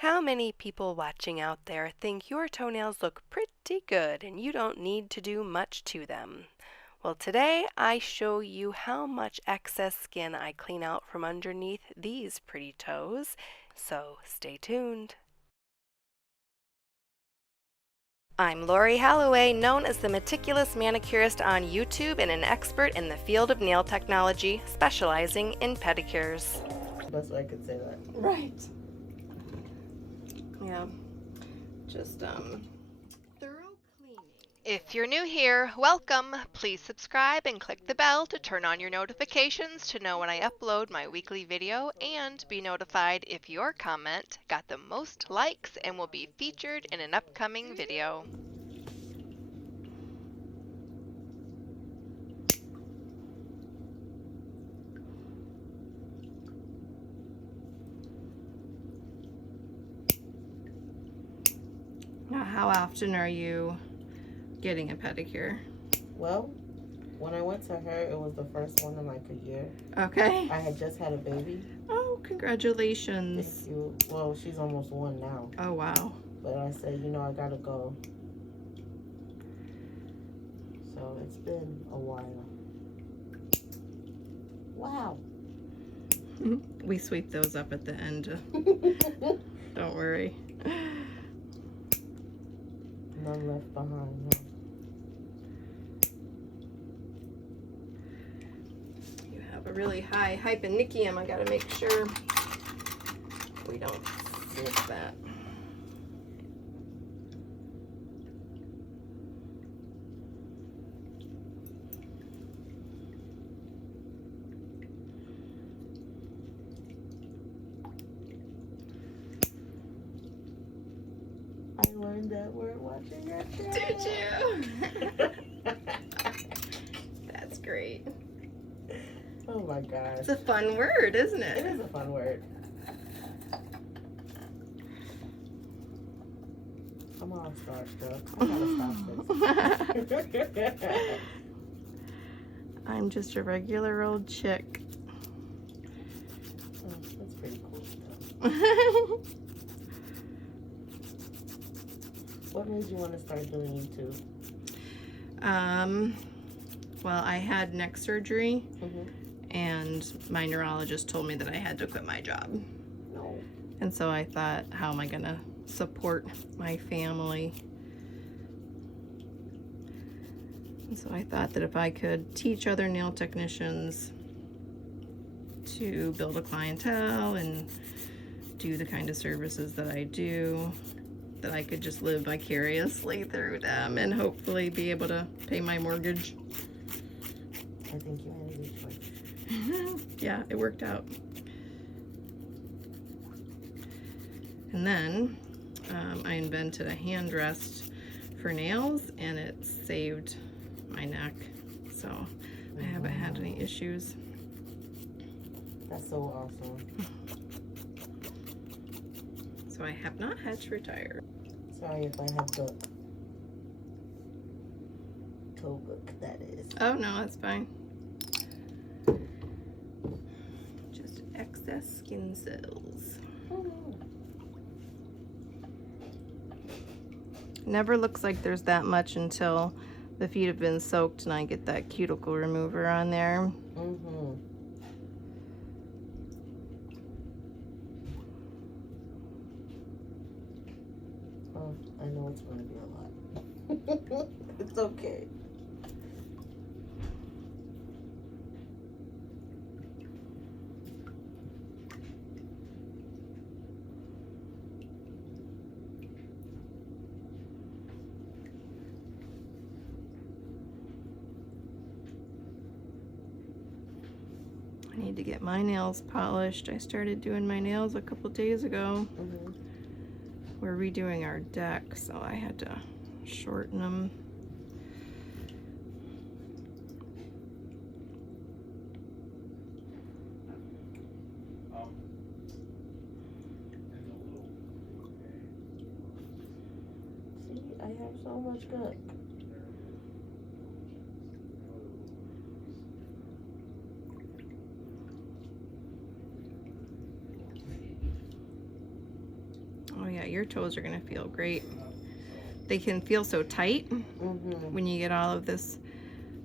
How many people watching out there think your toenails look pretty good and you don't need to do much to them? Well, today I show you how much excess skin I clean out from underneath these pretty toes, so stay tuned. I'm Lori Holloway, known as the Meticulous Manicurist on YouTube and an expert in the field of nail technology, specializing in pedicures. Best way I could say that. Right. Yeah. Just thorough cleaning. If you're new here, welcome. Please subscribe and click the bell to turn on your notifications to know when I upload my weekly video and be notified if your comment got the most likes and will be featured in an upcoming video. Now, how often are you getting a pedicure? Well, when I went to her, it was the first one in like a year. Okay. I had just had a baby. Oh, congratulations. Thank you. Well, she's almost 1 now. Oh, wow. But I said, you know, I gotta go. So it's been a while. Wow. We sweep those up at the end. Don't worry. None left behind. You have a really high hyponychium. I gotta make sure we don't miss that. I learned that word watching your channel. Did you? That's great. Oh my gosh. It's a fun word, isn't it? It is a fun word. I'm all starstruck. I gotta stop this. I'm just a regular old chick. Oh, that's pretty cool. What made you want to start doing YouTube? Well, I had neck surgery, Mm-hmm. and my neurologist told me that I had to quit my job. No. And so I thought, how am I gonna support my family? And so I thought that if I could teach other nail technicians to build a clientele and do the kind of services that I do, that I could just live vicariously through them and hopefully be able to pay my mortgage. I think you made a good choice. Yeah, it worked out. And then I invented a hand rest for nails, and it saved my neck, so I haven't had any issues. That's so awesome. So I have not had to retire. Sorry if I have the toe book, that is. Oh no, that's fine. Just excess skin cells. Never looks like there's that much until the feet have been soaked and I get that cuticle remover on there. Mm-hmm. Oh, I know it's going to be a lot. It's okay. I need to get my nails polished. I started doing my nails a couple days ago. Mm-hmm. We're redoing our deck, so I had to shorten them. See, I have so much good. yeah, your toes are gonna feel great. They can feel so tight when you get all of this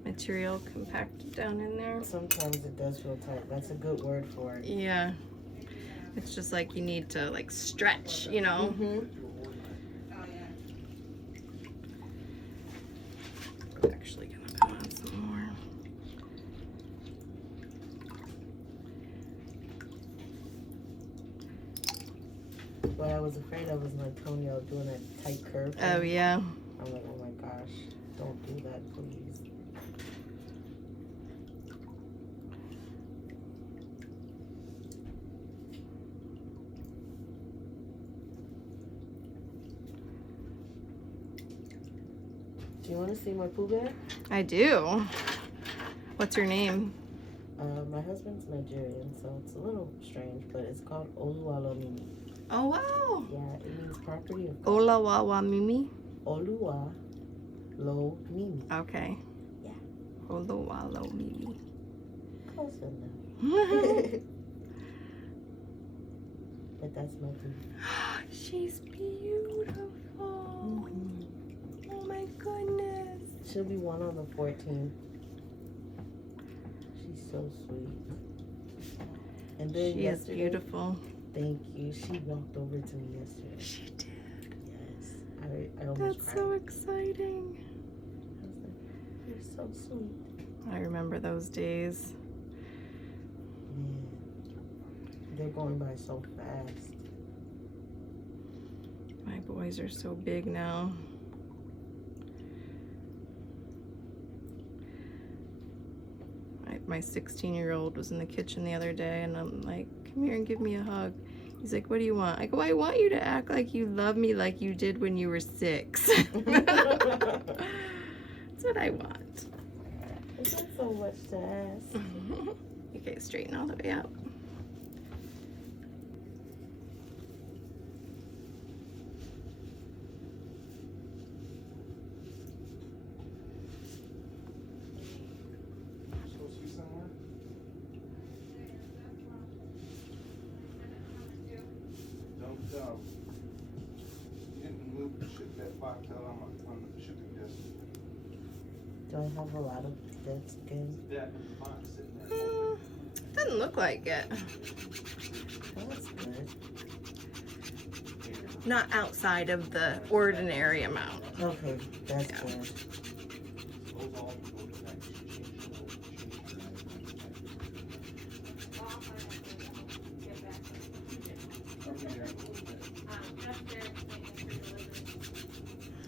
material compacted down in there. Sometimes it does feel tight. That's a good word for it. Yeah. It's just like you need to like stretch, you know. I'm actually gonna put on some more. What I was afraid of was my toenail doing a tight curve. Oh yeah. I'm like, oh my gosh, don't do that, please. Do you want to see my poo bag? I do. What's your name? My husband's Nigerian, so it's a little strange, but it's called Oluwalomimi. Oh wow. Yeah, it means property of God. Olawawamimi? Oluwalomimi. Okay. Yeah. Olawalomimi. Close enough. But that's my poo. She's beautiful. Oh my goodness. She'll be 1 on the 14th. She's so sweet. And then she is beautiful. Thank you. She walked over to me yesterday. She did. Yes. I almost That's cried. so exciting. I was like, you're so sweet. I remember those days. Man. They're going by so fast. My boys are so big now. My 16-year-old was in the kitchen the other day, and I'm like, come here and give me a hug. He's like, what do you want? I go, I want you to act like you love me like you did when you were 6. That's what I want. Is that so much to ask? Okay, straighten all the way out. Do I have a lot of dead skin? Doesn't look like it. Oh, that's good. Not outside of the ordinary amount. Okay, that's good.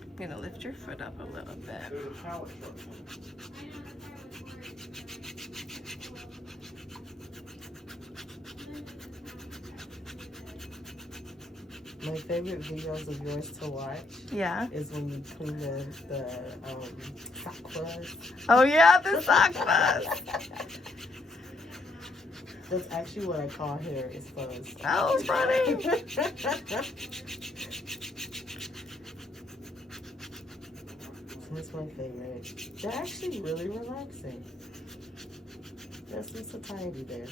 I'm gonna lift your foot up a little bit. My favorite videos of yours to watch is when you clean the sock fuzz. Oh yeah, the sock fuzz. That's actually what I call hair, is fuzz. Oh, funny. That's my favorite. They're actually really relaxing. There's some satiety there.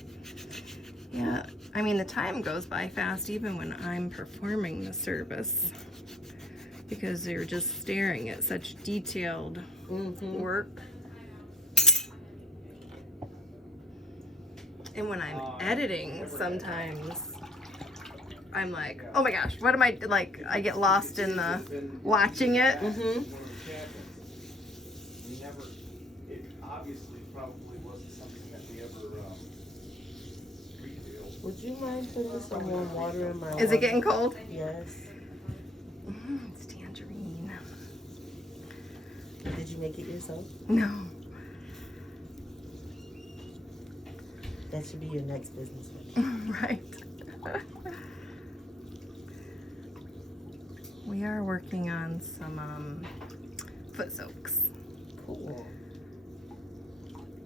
Yeah, I mean, the time goes by fast even when I'm performing the service, because you're just staring at such detailed work. And when I'm editing, sometimes I'm like, oh my gosh, what am I, like, I get lost in the watching it. It obviously probably wasn't something that we ever revealed. Would you mind putting some warm water in my Is it getting cold? Yes. It's tangerine. Did you make it yourself? No. That should be your next business venture. Right. We are working on some foot soaks. Cool.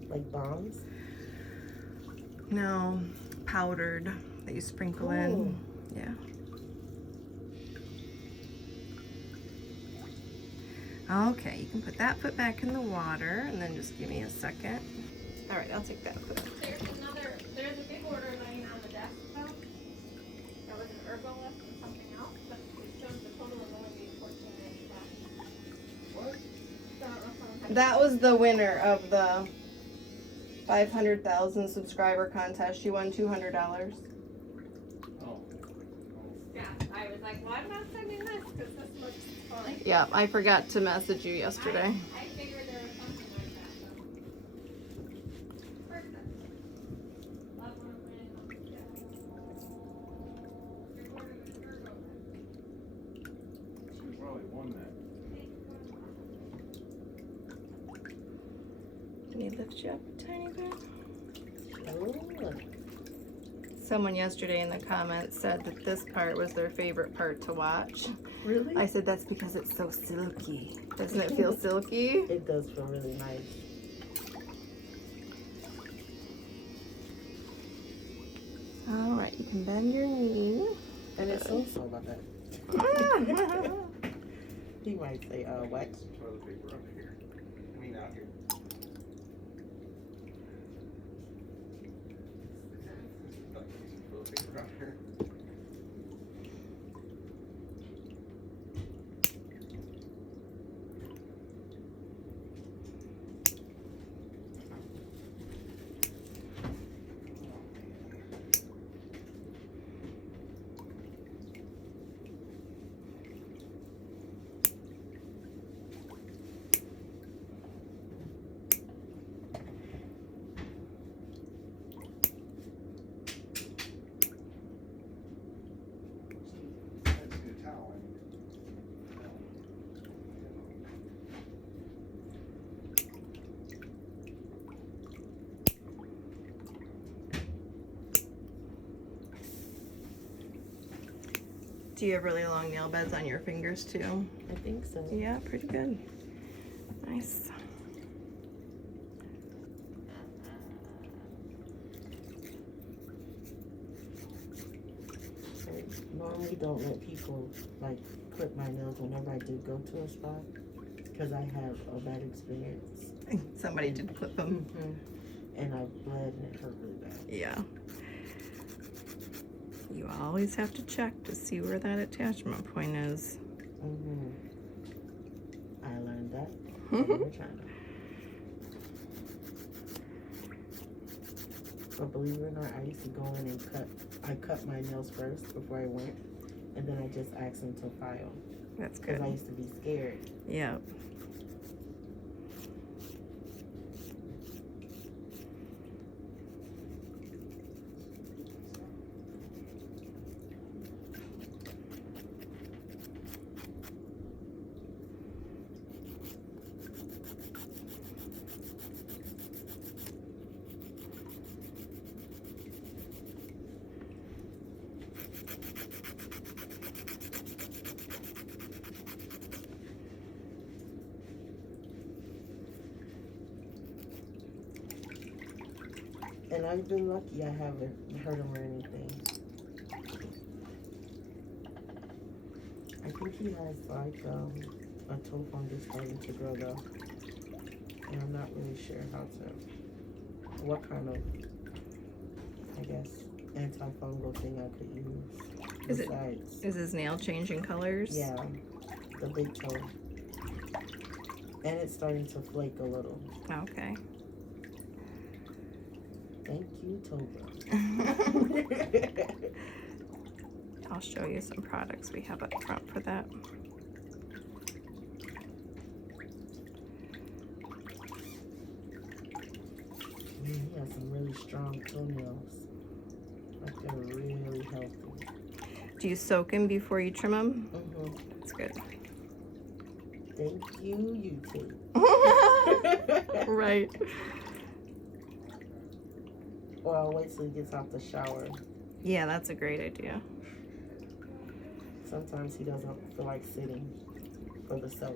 Like bombs? No, powdered that you sprinkle in. Yeah. Okay, you can put that foot back in the water and then just give me a second. All right, I'll take that foot. There's a big order laying on the desk though. There was an herbal list and something else, but That was the winner of the 500,000 subscriber contest. She won $200. Oh. Yeah, I was like, well, I'm not sending this because this looks fun. Yeah, I forgot to message you yesterday. I figured there was something like that. So. Perfect. Love when I'm playing on the show. She probably won that. Can you lift you up a tiny bit? Oh, Someone yesterday in the comments said that this part was their favorite part to watch. really? I said that's because it's so silky. Doesn't it feel silky? It does feel really nice. All right, you can bend your knee. And it's so about that. He might say, what? Some toilet paper up here. I mean, out here. Some toilet paper out here. Do you have really long nail beds on your fingers too? I think so. Yeah, pretty good. Nice. I normally don't let people like clip my nails whenever I do go to a spa because I have a bad experience. Somebody did clip them. And I bled and it hurt really bad. Yeah. You always have to check to see where that attachment point is. I learned that. We're trying. But believe it or not, I used to go in and cut my nails first before I went, and then I just asked them to file. That's Because good. I used to be scared. Yeah. And I've been lucky I haven't hurt him or anything. I think he has like a toe fungus starting to grow though. And I'm not really sure what kind of, I guess, antifungal thing I could use. Is his nail changing colors? Yeah, the big toe. And it's starting to flake a little. Okay. Thank you, Toba. I'll show you some products we have up front for that. Man, he has some really strong toenails. Like they're really healthy. Do you soak him before you trim him? That's good. Thank you, YouTube. Right. Or I'll wait till he gets out the shower. Yeah, that's a great idea. Sometimes he doesn't feel like sitting for the soak.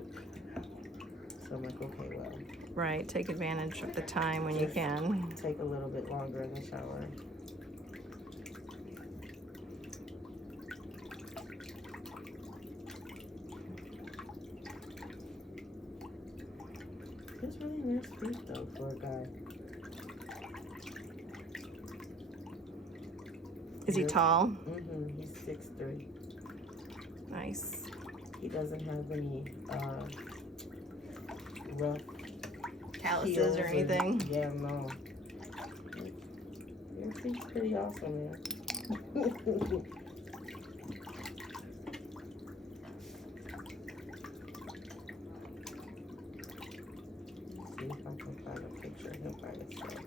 So I'm like, okay, well. Right, take advantage of the time when you can. Take a little bit longer in the shower. It's really nice feet though for a guy. Is he tall? He's 6'3". Nice. He doesn't have any rough calluses heels or anything. Yeah, no. Your feet's pretty awesome, man. See if I can find a picture of him by himself.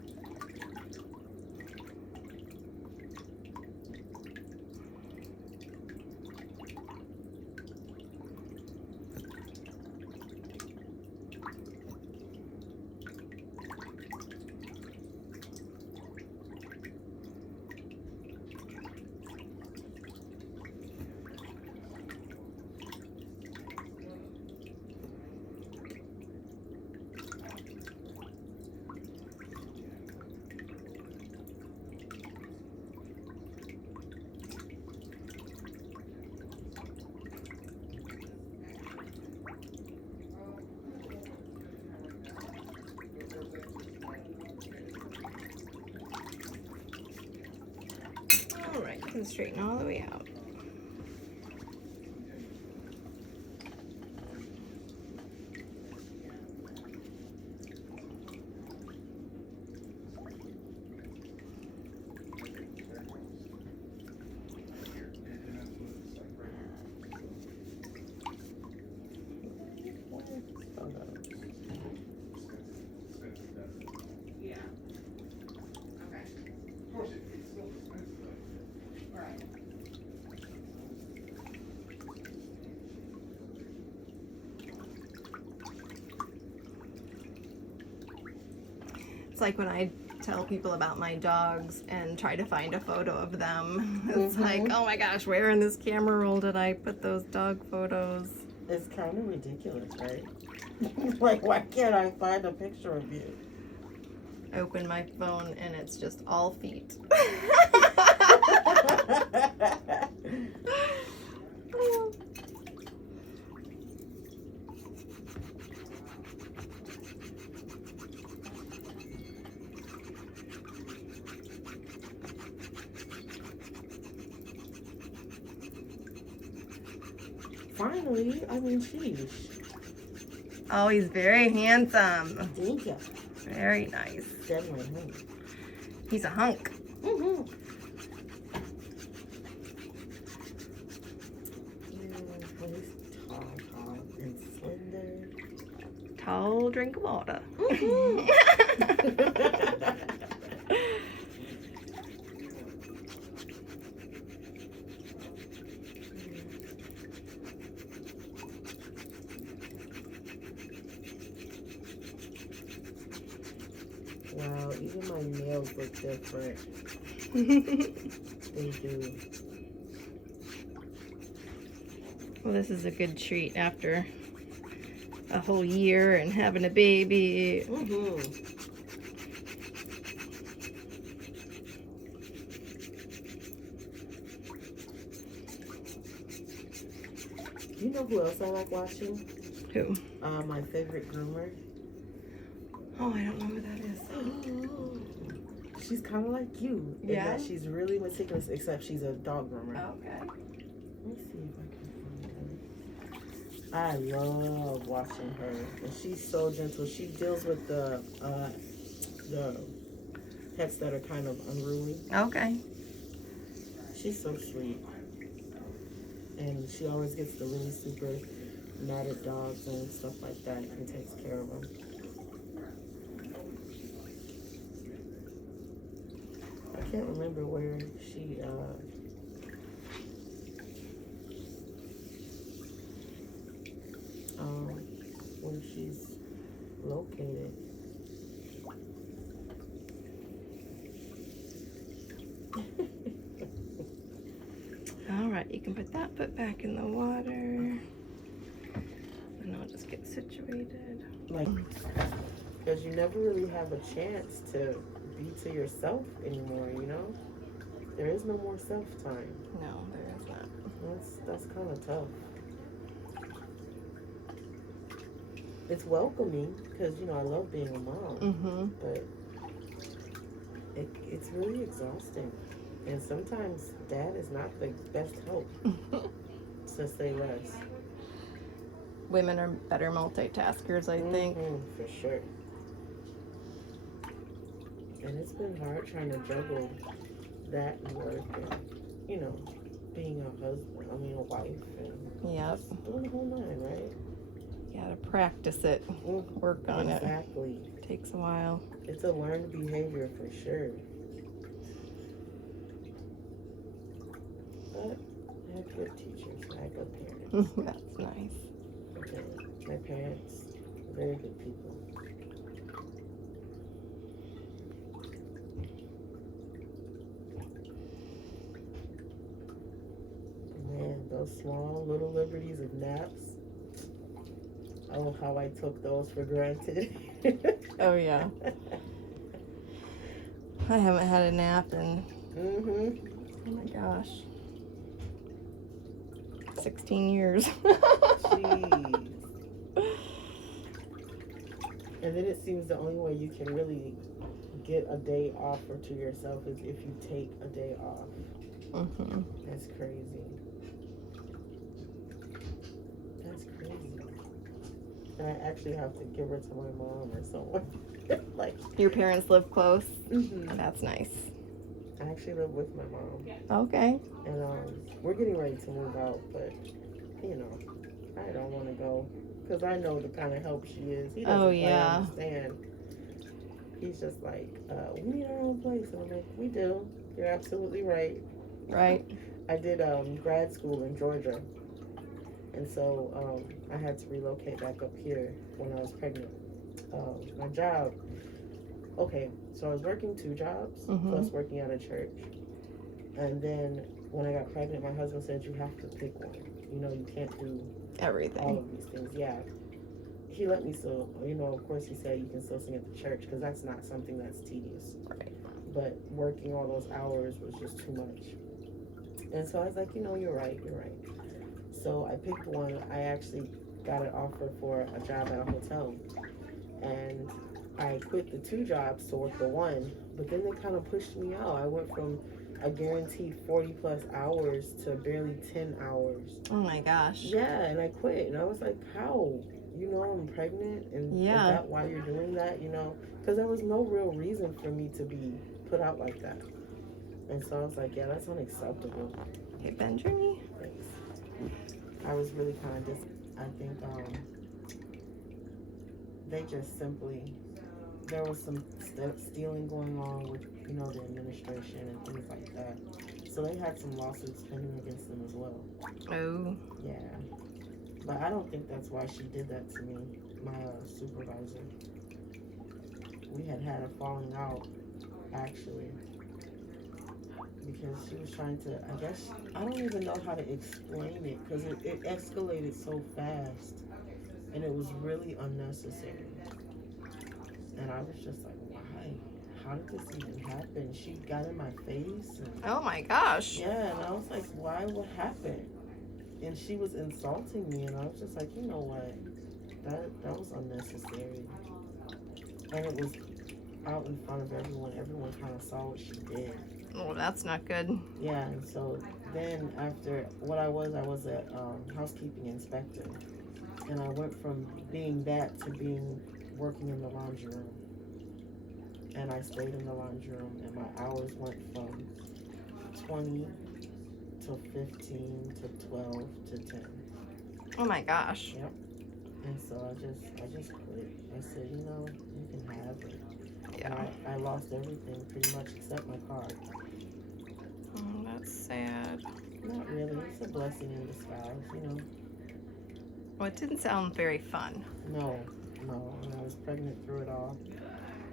Alright, come straighten all the way out. It's like when I tell people about my dogs and try to find a photo of them. It's like, oh my gosh, where in this camera roll did I put those dog photos? It's kind of ridiculous, right? Like, why can't I find a picture of you? I open my phone and it's just all feet. Finally, I mean, sheesh. Oh, he's very handsome. Thank you. Very nice. Definitely. He's a hunk. Mm-hmm. He's tall and slender. Tall drink of water. Wow, even my nails look different. They do. Well, this is a good treat after a whole year and having a baby. Mm-hmm. You know who else I like watching? Who? My favorite groomer. Oh, I don't know who that is. She's kind of like you. In Yeah? that she's really meticulous, except she's a dog groomer. Okay. Let me see if I can find her. I love watching her, and she's so gentle. She deals with the pets that are kind of unruly. Okay. She's so sweet, and she always gets the really super matted dogs and stuff like that, and takes care of them. I can't remember where she where she's located. All right, you can put that foot back in the water. And I'll just get situated. Like, because you never really have a chance to be to yourself anymore, you know? There is no more self-time. No, there is not. That's kind of tough. It's welcoming, because, you know, I love being a mom. Mm-hmm. But it's really exhausting. And sometimes dad is not the best help, to say less. Women are better multitaskers, I think. For sure. And it's been hard trying to juggle that and work and, you know, being a husband, a wife, and Yep. just doing the whole nine, right? Gotta practice it. Work on it. Exactly. Takes a while. It's a learned behavior for sure. But I have good teachers. I have good parents. That's nice. Okay. My parents, very good people. Man, those small little liberties of naps. Oh, how I took those for granted. Oh, yeah. I haven't had a nap in, oh my gosh, 16 years. Jeez. And then it seems the only way you can really get a day off or to yourself is if you take a day off. Mm-hmm. That's crazy. That's crazy. And I actually have to give her to my mom or someone. Like, Your parents live close? mhm. That's nice. I actually live with my mom. Okay. And we're getting ready to move out, but, you know, I don't want to go. Because I know the kind of help she is. He doesn't quite understand. He's just like, we need our own place. And I'm like, we do. You're absolutely right. Right. I did grad school in Georgia. And so I had to relocate back up here when I was pregnant. My job, okay, so I was working 2 jobs, plus working at a church. And then when I got pregnant, my husband said, you have to pick one. You know, you can't do all Everything. of these things. Yeah. He let me still, you know, of course he said you can still sing at the church because that's not something that's tedious. Right. But working all those hours was just too much. And so I was like, you know, you're right. So I picked one. I actually got an offer for a job at a hotel. And I quit the 2 jobs to work the one. But then they kind of pushed me out. I went from a guaranteed 40 plus hours to barely 10 hours. Oh my gosh. Yeah, and I quit. And I was like, how? You know, I'm pregnant. And is that why you're doing that? You know, because there was no real reason for me to be put out like that. And so I was like, yeah, that's unacceptable. Okay, bend your knee. Thanks. I was really kind of I think they just simply, there was some stealing going on with, you know, the administration and things like that. So they had some lawsuits pending against them as well. Oh. Yeah. But I don't think that's why she did that to me, my supervisor. We had a falling out, actually. Because she was trying to, I guess, I don't even know how to explain it because it escalated so fast and it was really unnecessary. And I was just like, why? How did this even happen? She got in my face. And, Oh my gosh. yeah, and I was like, why? What happened? And she was insulting me and I was just like, you know what? That was unnecessary. And it was out in front of everyone. Everyone kind of saw what she did. Oh, that's not good. Yeah, and so then after what I was a housekeeping inspector, and I went from being that to working in the laundry room, and I stayed in the laundry room, and my hours went from 20 to 15 to 12 to 10. Oh my gosh. Yep. And so I just quit. I said, you know, you can have it. Yeah. And I lost everything pretty much except my car. Oh, that's sad. Not really. It's a blessing in disguise, you know. Well, it didn't sound very fun. No. And I was pregnant through it all.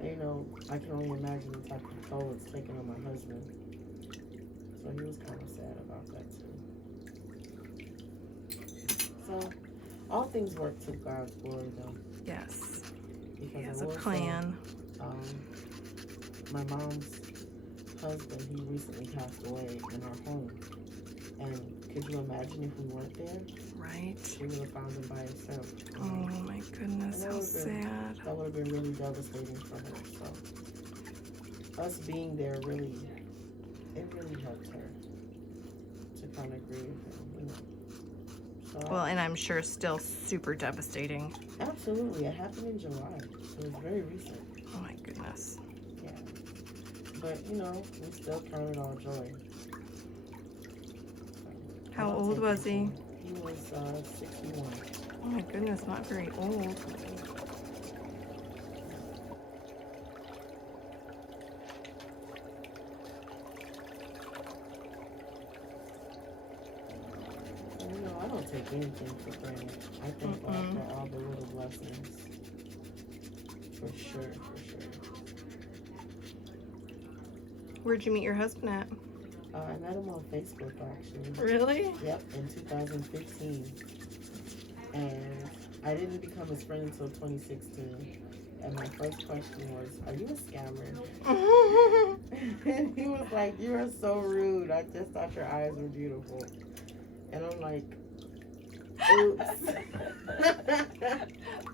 And, you know, I can only imagine the type of toll it's taken on my husband. So he was kind of sad about that too. So, all things work to God's glory, though. Yes. Because He has I a will say, plan. my mom's husband, he recently passed away in our home. And could you imagine if we weren't there? Right. She would have found him by herself. Oh my goodness, And how that sad. That would have been really devastating for her. So us being there it really helped her to kind of grieve him, you know. So Well, and I'm sure still super devastating. absolutely, it happened in July, so it was very recent. Oh my goodness. Yeah. but you know, we still count it all joy. How I'll old take was it. he? He was 61. Oh my goodness, not very old. You know, I don't take anything for granted. I thank God for all the little blessings. For sure, for sure. Where'd you meet your husband at? I met him on Facebook, actually. Really? Yep, in 2015. And I didn't become his friend until 2016. And my first question was, are you a scammer? And he was like, you are so rude. I just thought your eyes were beautiful. And I'm like, oops.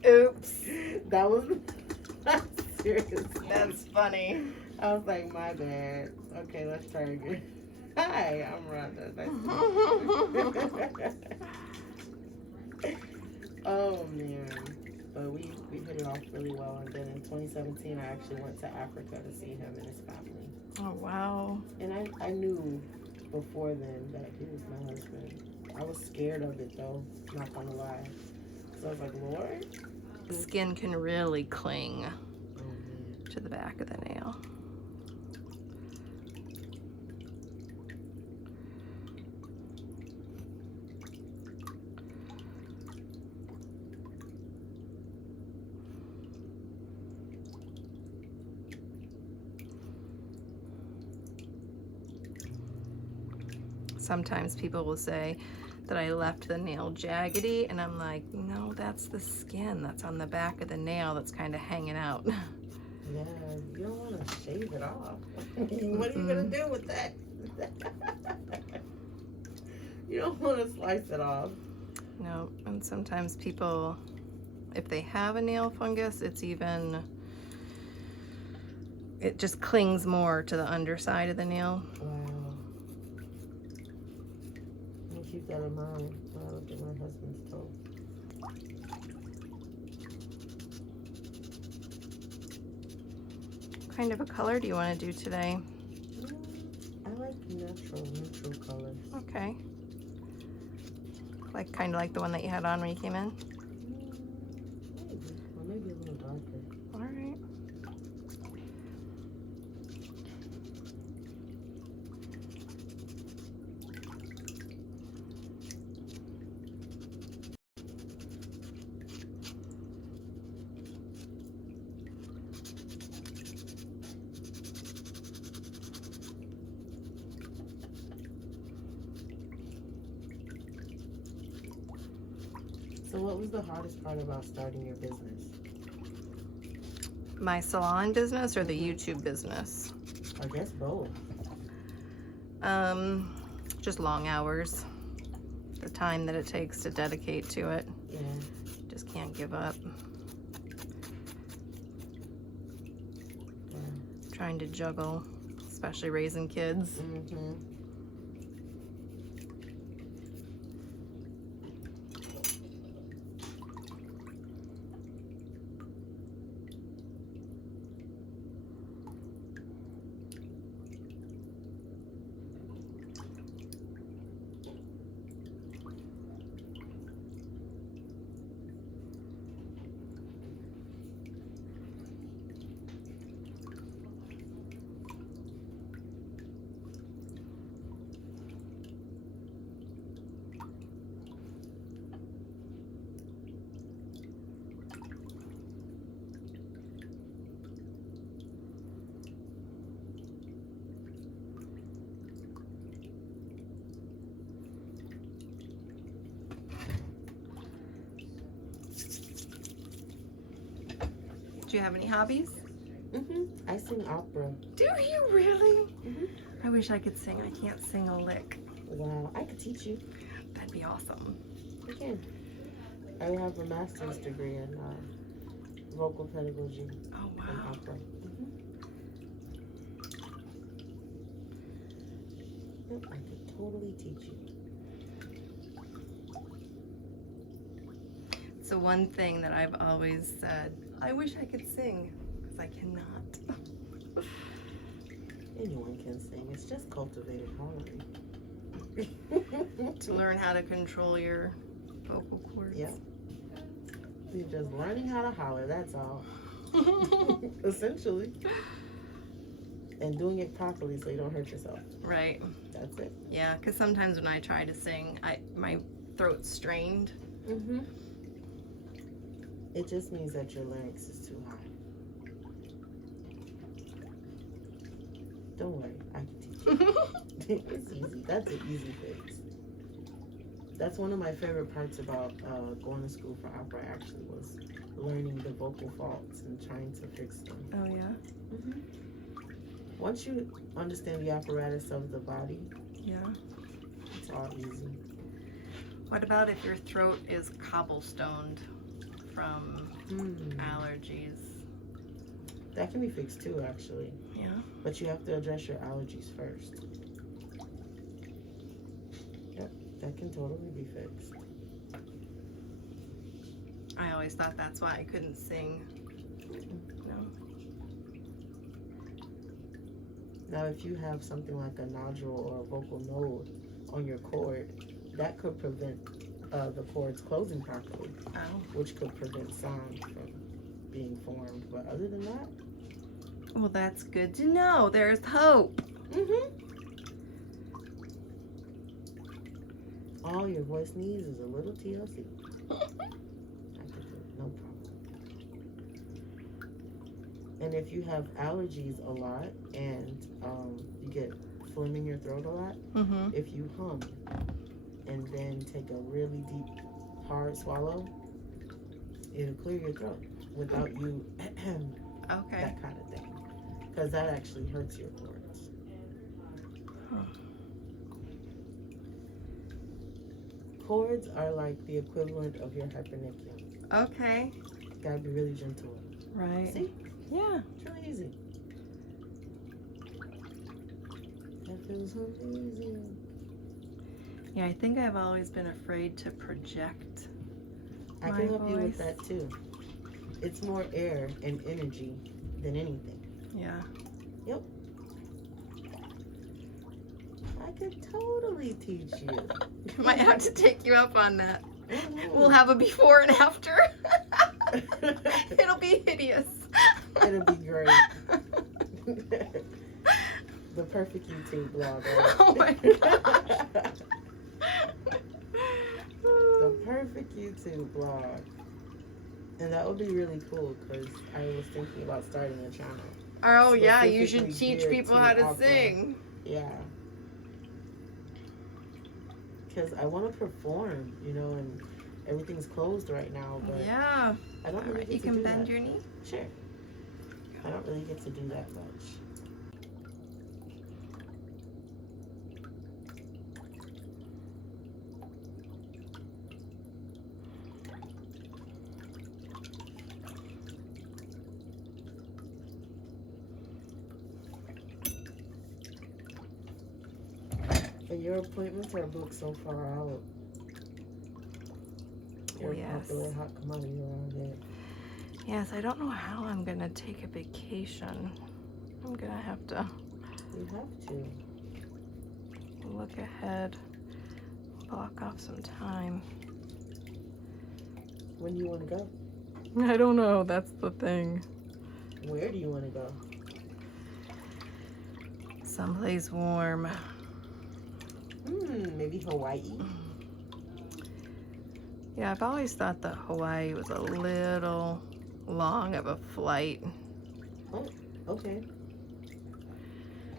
Oops. That was serious. That's funny. I was like, my bad. Okay, let's try again. Hi, I'm Rhonda. Nice to meet you. Oh, man. But we hit it off really well. And then in 2017, I actually went to Africa to see him and his family. Oh, wow. And I knew before then that he was my husband. I was scared of it, though. Not gonna lie. So I was like, Lord? Skin can really cling Oh, man. to the back of the nail. Sometimes people will say that I left the nail jaggedy, and I'm like, no, that's the skin that's on the back of the nail that's kind of hanging out. Yeah, you don't want to shave it off. What are you going to do with that? You don't want to slice it off. No, and sometimes people, if they have a nail fungus, it just clings more to the underside of the nail. Wow. I'll keep that in mind when I look at my husband's toe. What kind of a color do you want to do today? I like neutral colors. Okay. Like kind of like the one that you had on when you came in? Maybe. Or maybe a little darker. All right. So what was the hardest part about starting your business? My salon business or the YouTube business? I guess both. Just long hours. The time that it takes to dedicate to it. Yeah. Just can't give up. Yeah. Trying to juggle, especially raising kids. Mm-hmm. Do you have any hobbies? I sing opera. Do you really? Mhm. I wish I could sing. I can't sing a lick. Wow, I could teach you. That'd be awesome. I can. I have a master's degree in vocal pedagogy Oh, and wow. opera. Yep, I could totally teach you. So one thing that I've always said, I wish I could sing, because I cannot. Anyone can sing. It's just cultivated harmony. To learn how to control your vocal cords. Yep. You're just learning how to holler, that's all. Essentially. And doing it properly so you don't hurt yourself. Right. That's it. Yeah, because sometimes when I try to sing, my throat's strained. Mm-hmm. It just means that your larynx is too high. Don't worry, I can teach you. It's easy. That's an easy fix. That's one of my favorite parts about going to school for opera, actually, was learning the vocal faults and trying to fix them. Oh, yeah? Mm-hmm. Once you understand the apparatus of the body, Yeah. it's all easy. What about if your throat is cobblestoned from allergies? That can be fixed too, actually. Yeah. But you have to address your allergies first. Yep, that can totally be fixed. I always thought that's why I couldn't sing. No. Now, if you have something like a nodule or a vocal node on your cord, that could prevent the cords closing properly, Oh. which could prevent sound from being formed. But other than that, Well, that's good to know. There's hope. all your voice needs is a little TLC. I can do it, no problem. And if you have allergies a lot and you get phlegm in your throat a lot, Mm-hmm. if you hum and then take a really deep, hard swallow, it'll clear your throat without you Okay. that kind of thing. Because that actually hurts your cords. Huh. Cords are like the equivalent of your hypernicum. Okay. Gotta be really gentle. Right. See? Yeah. It's really easy. That feels so easy. Yeah, I think I've always been afraid to project I my can help you with voice. that too. It's more air and energy than anything. Yeah. I could totally teach you. Might have to take you up on that. Mhm. We'll have a before and after. It'll be hideous. It'll be great. The perfect YouTube blog. Right? Oh my god. The perfect YouTube blog. And that would be really cool because I was thinking about starting a channel. Oh yeah, you should Specifically teach geared people to how to opera. sing. Yeah. Because I want to perform, you know, and everything's closed right now, but Yeah. I don't really get You to can do bend that. your knee. Sure. I don't really get to do that much. And your appointments are booked so far out. You're a Yes. popular hot commodity around here. Yes, I don't know how I'm gonna take a vacation. I'm gonna have to You have to. look ahead, block off some time. When do you want to go? I don't know, that's the thing. Where do you want to go? Someplace warm. Maybe Hawaii. Yeah, I've always thought that Hawaii was a little long of a flight. Okay.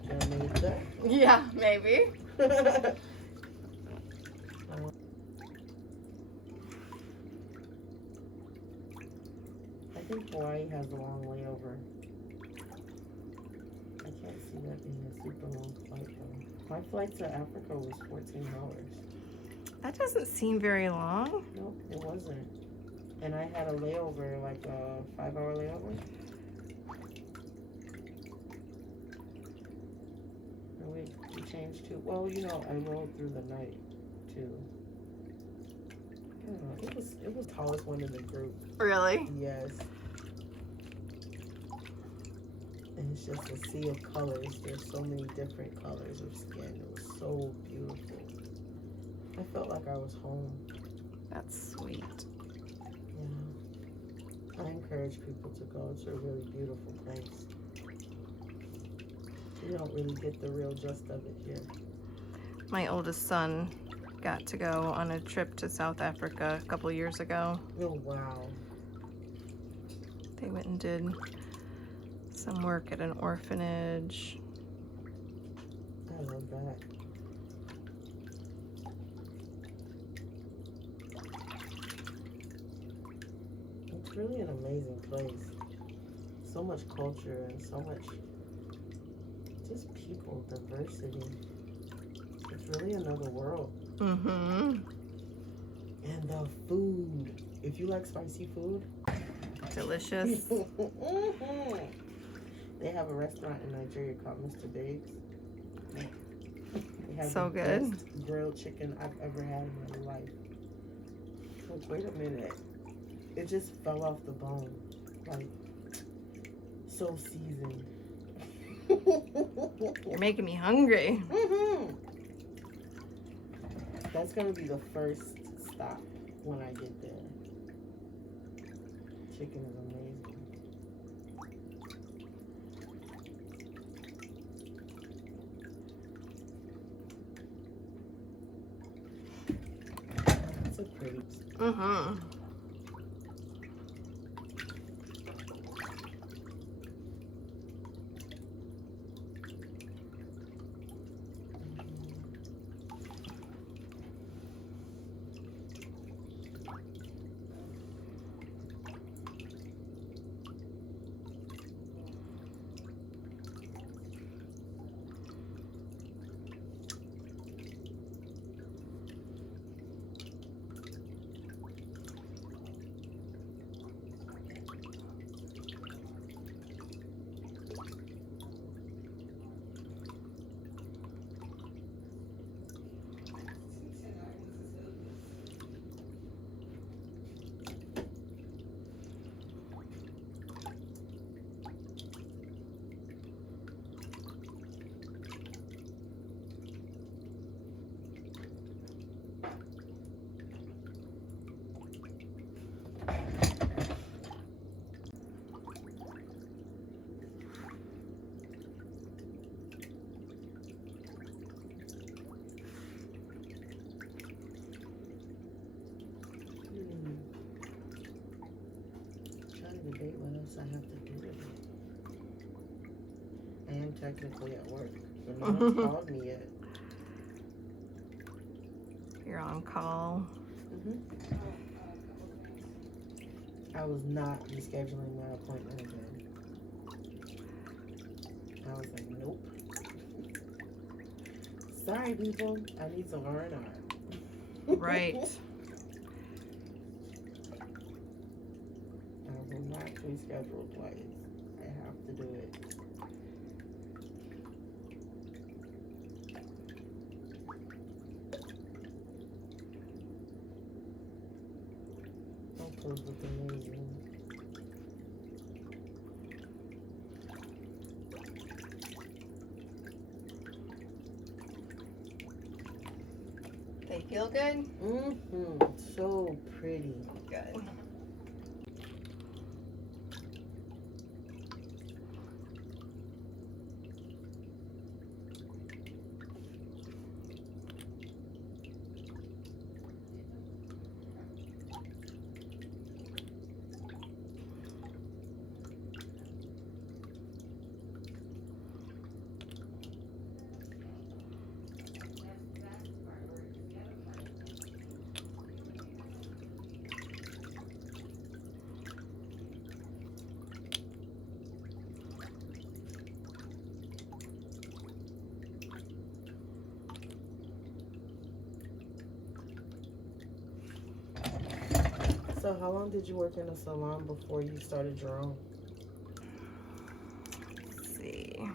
Gonna make that. Yeah, maybe. I think Hawaii has a long layover. I can't see that being a super long flight though. My flight to Africa was 14 hours. That doesn't seem very long. Nope, it wasn't. And I had a layover, like a 5-hour layover. And we changed to, well, you know, I rolled through the night too. I don't know, it was tallest one in the group. Really? Yes. And it's just a sea of colors. There's so many different colors of skin. It was so beautiful. I felt like I was home. That's sweet. Yeah. I encourage people to go. It's a really beautiful place. You don't really get the real gist of it here. My oldest son got to go on a trip to South Africa a couple years ago. Oh, wow. They went and did some work at an orphanage. I love that. It's really an amazing place. So much culture and so much just people, diversity. It's really another world. Mm-hmm. And the food. If you like spicy food, Delicious. They have a restaurant in Nigeria called Mr. Biggs. They have So the good. best grilled chicken I've ever had in my life. Like, wait a minute. It just fell off the bone. Like, so seasoned. You're making me hungry. That's gonna be the first stop when I get there. Chicken is amazing. It's a pretty. Mm-hmm. Trying to debate what else I have to do today. I am technically at work, but no one's called me yet. You're on call. I was not rescheduling my appointment again. I was like, nope. Sorry, people. I need some R&R. Right. I will not reschedule twice. I have to do it. Don't close with amazing. They feel good? So pretty. Good. So how long did you work in a salon before you started your own? Let's see.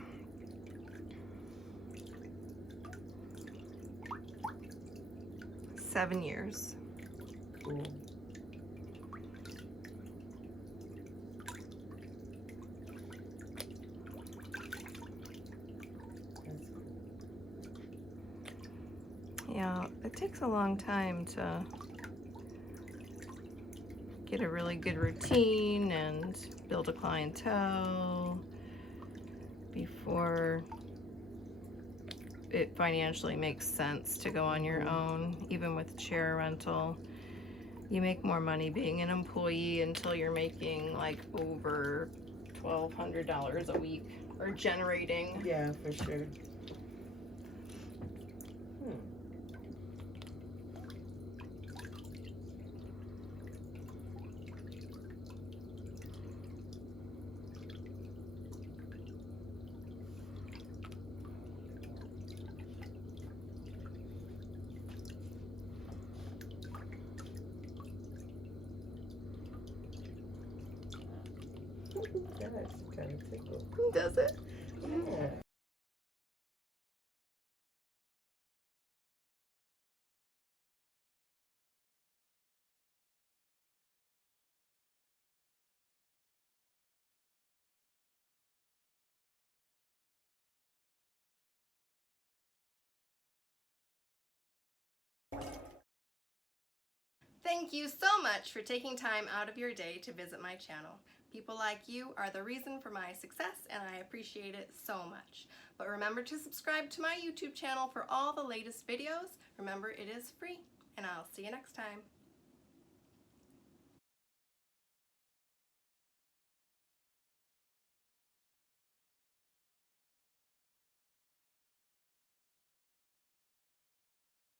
7 years. Cool. Yeah, it takes a long time to get a really good routine and build a clientele before it financially makes sense to go on your own. Even with chair rental, you make more money being an employee until you're making like over $1,200 a week or generating. Yeah, for sure. That actually kind of tickle. Does it? Yeah. Thank you so much for taking time out of your day to visit my channel. People like you are the reason for my success, and I appreciate it so much. But remember to subscribe to my YouTube channel for all the latest videos. Remember, it is free, and I'll see you next time.